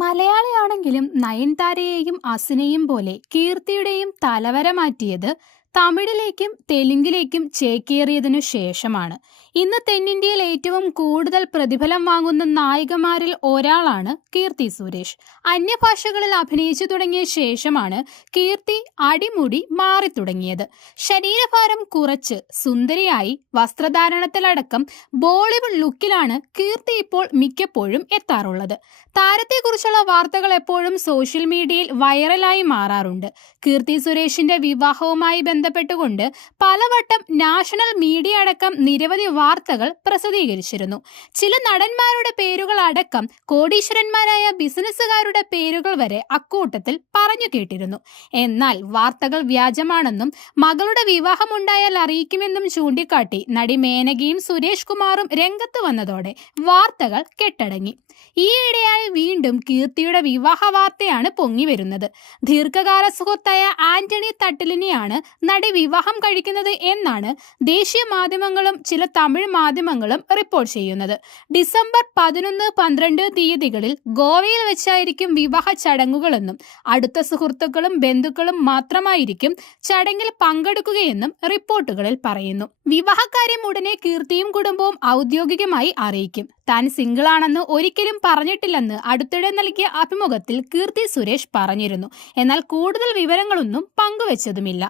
മലയാളിയാണെങ്കിലും നയൻതാരയെയും അസിനെയും പോലെ കീർത്തിയുടെയും തലവര മാറ്റിയത് തമിഴിലേക്കും തെലുങ്കിലേക്കും ചേക്കേറിയതിനു ശേഷമാണ്. ഇന്ന് തെന്നിന്ത്യയിൽ ഏറ്റവും കൂടുതൽ പ്രതിഫലം വാങ്ങുന്ന നായികമാരിൽ ഒരാളാണ് കീർത്തി സുരേഷ്. അന്യഭാഷകളിൽ അഭിനയിച്ചു തുടങ്ങിയ ശേഷമാണ് കീർത്തി അടിമുടി മാറിത്തുടങ്ങിയത്. ശരീരഭാരം കുറച്ച് സുന്ദരിയായി വസ്ത്രധാരണത്തിലടക്കം ബോളിവുഡ് ലുക്കിലാണ് കീർത്തി ഇപ്പോൾ മിക്കപ്പോഴും എത്താറുള്ളത്. താരത്തെക്കുറിച്ചുള്ള വാർത്തകൾ എപ്പോഴും സോഷ്യൽ മീഡിയയിൽ വൈറലായി മാറാറുണ്ട്. കീർത്തി സുരേഷിന്റെ വിവാഹവുമായി ബന്ധപ്പെട്ടുകൊണ്ട് പലവട്ടം നാഷണൽ മീഡിയ അടക്കം നിരവധി വാർത്തകൾ പ്രസിദ്ധീകരിച്ചിരുന്നു. ചില നടന്മാരുടെ പേരുകൾ അടക്കം കോടീശ്വരന്മാരായ ബിസിനസ്സുകാരുടെ പേരുകൾ വരെ അക്കൂട്ടത്തിൽ പറഞ്ഞു കേട്ടിരുന്നു. എന്നാൽ വാർത്തകൾ വ്യാജമാണെന്നും മകളുടെ വിവാഹമുണ്ടായാൽ അറിയിക്കുമെന്നും ചൂണ്ടിക്കാട്ടി നടി മേനകയും സുരേഷ് കുമാറും രംഗത്ത് വന്നതോടെ വാർത്തകൾ കെട്ടടങ്ങി. ഈയിടെയായി വീണ്ടും കീർത്തിയുടെ വിവാഹ വാർത്തയാണ് പൊങ്ങി വരുന്നത്. ദീർഘകാല സുഹൃത്തായ ആന്റണി തട്ടിലിനെയാണ് നടി വിവാഹം കഴിക്കുന്നത് എന്നാണ് ദേശീയ മാധ്യമങ്ങളും ചില തമിഴ് മാധ്യമങ്ങളും റിപ്പോർട്ട് ചെയ്യുന്നത്. ഡിസംബർ പതിനൊന്ന് പന്ത്രണ്ട് തീയതികളിൽ ഗോവയിൽ വെച്ചായിരിക്കും വിവാഹ ചടങ്ങുകളെന്നും അടുത്ത സുഹൃത്തുക്കളും ബന്ധുക്കളും മാത്രമായിരിക്കും ചടങ്ങിൽ പങ്കെടുക്കുകയെന്നും റിപ്പോർട്ടുകളിൽ പറയുന്നു. വിവാഹകാര്യം ഉടനെ കീർത്തിയും കുടുംബവും ഔദ്യോഗികമായി അറിയിക്കും. താൻ സിംഗിളാണെന്ന് ഒരിക്കലും പറഞ്ഞിട്ടില്ലെന്ന് അടുത്തിടെ നൽകിയ അഭിമുഖത്തിൽ കീർത്തി സുരേഷ് പറഞ്ഞിരുന്നു. എന്നാൽ കൂടുതൽ വിവരങ്ങളൊന്നും പങ്കുവച്ചതുമില്ല.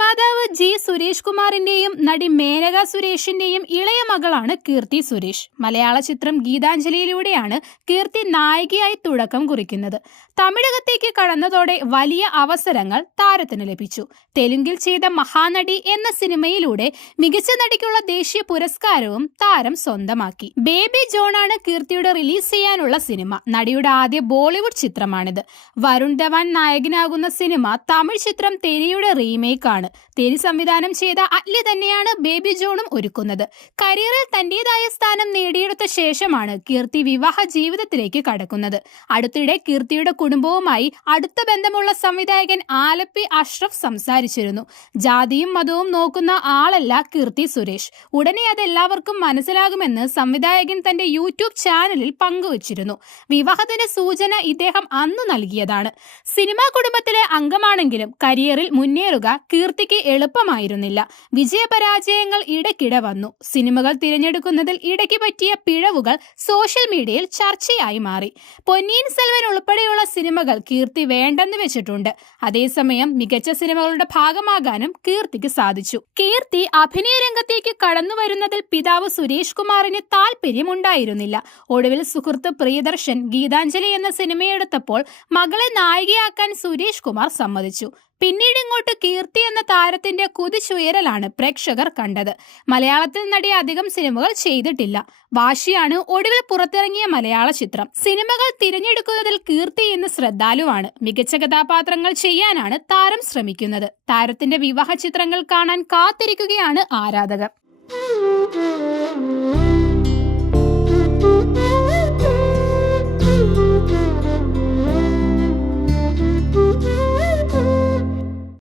നിർമ്മാതാവ് ജി സുരേഷ് കുമാറിന്റെയും നടി മേനക സുരേഷിന്റെയും ഇളയ മകളാണ് കീർത്തി സുരേഷ്. മലയാള ചിത്രം ഗീതാഞ്ജലിയിലൂടെയാണ് കീർത്തി നായികയായി തുടക്കം കുറിക്കുന്നത്. തമിഴകത്തേക്ക് കടന്നതോടെ വലിയ അവസരങ്ങൾ താരത്തിന് ലഭിച്ചു. തെലുങ്കിൽ ചെയ്ത മഹാനടി എന്ന സിനിമയിലൂടെ മികച്ച നടിക്കുള്ള ദേശീയ പുരസ്കാരവും താരം സ്വന്തമാക്കി. ബേബി ജോണാണ് കീർത്തിയുടെ റിലീസ് ചെയ്യാനുള്ള സിനിമ. നടിയുടെ ആദ്യ ബോളിവുഡ് ചിത്രമാണിത്. വരുൺ ധവാൻ നായകനാകുന്ന സിനിമ തമിഴ് ചിത്രം തെരിയുടെ റീമേക്ക് ആണ് തെരി സംവിധാനം ചെയ്ത അറ്റ്ലി തന്നെയാണ് ബേബി ജോണും ഒരുക്കുന്നത്. കരിയറിൽ തന്റേതായ സ്ഥാനം നേടിയെടുത്ത ശേഷമാണ് കീർത്തി വിവാഹ ജീവിതത്തിലേക്ക് കടക്കുന്നത്. അടുത്തിടെ കീർത്തിയുടെ കുടുംബവുമായി അടുത്ത ബന്ധമുള്ള സംവിധായകൻ ആലപ്പി അഷ്റഫ് സംസാരിച്ചിരുന്നു. ജാതിയും മതവും നോക്കുന്ന ആളല്ല കീർത്തി സുരേഷ്. ഉടനെ അത് എല്ലാവർക്കും മനസ്സിലാകുമെന്ന് സംവിധായകൻ തന്റെ യൂട്യൂബ് ചാനലിൽ പങ്കുവച്ചിരുന്നു. വിവാഹത്തിന്റെ സൂചന ഇദ്ദേഹം അന്ന് നൽകിയതാണ്. സിനിമാ കുടുംബത്തിലെ അംഗമാണെങ്കിലും കരിയറിൽ മുന്നേറുക കീർത്തിക്ക് എളുപ്പമായിരുന്നില്ല. വിജയപരാജയങ്ങൾ ഇടയ്ക്കിടെ വന്നു. സിനിമകൾ തിരഞ്ഞെടുക്കുന്നതിൽ ഇടയ്ക്ക് പറ്റിയ പിഴവുകൾ സോഷ്യൽ മീഡിയയിൽ ചർച്ചയായി മാറി. പൊന്നിയിൻ സെൽവൻ ഉൾപ്പെടെയുള്ള സിനിമകൾ കീർത്തി വേണ്ടെന്ന് വെച്ചിട്ടുണ്ട്. അതേസമയം മികച്ച സിനിമകളുടെ ഭാഗമാകാനും കീർത്തിക്ക് സാധിച്ചു. കീർത്തി അഭിനയ രംഗത്തേക്ക് കടന്നു വരുന്നതിൽ പിതാവ് സുരേഷ് കുമാറിന് താല്പര്യമുണ്ടായിരുന്നില്ല ഒടുവിൽ സുഹൃത്ത് പ്രിയദർശൻ ഗീതാഞ്ജലി എന്ന സിനിമയെടുത്തപ്പോൾ മകളെ നായികയാക്കാൻ സുരേഷ് കുമാർ സമ്മതിച്ചു. പിന്നീട് ഇങ്ങോട്ട് കീർത്തി എന്ന താരത്തിന്റെ കുതിച്ചുയരലാണ് പ്രേക്ഷകർ കണ്ടത്. മലയാളത്തിൽ നടി അധികം സിനിമകൾ ചെയ്തിട്ടില്ല. വാശിയാണ് ഒടുവിൽ പുറത്തിറങ്ങിയ മലയാള ചിത്രം. സിനിമകൾ തിരഞ്ഞെടുക്കുന്നതിൽ കീർത്തി ഇന്ന് ശ്രദ്ധാലുവാണ്. മികച്ച കഥാപാത്രങ്ങൾ ചെയ്യാനാണ് താരം ശ്രമിക്കുന്നത്. താരത്തിന്റെ വിവാഹ ചിത്രങ്ങൾ കാണാൻ കാത്തിരിക്കുകയാണ് ആരാധകർ.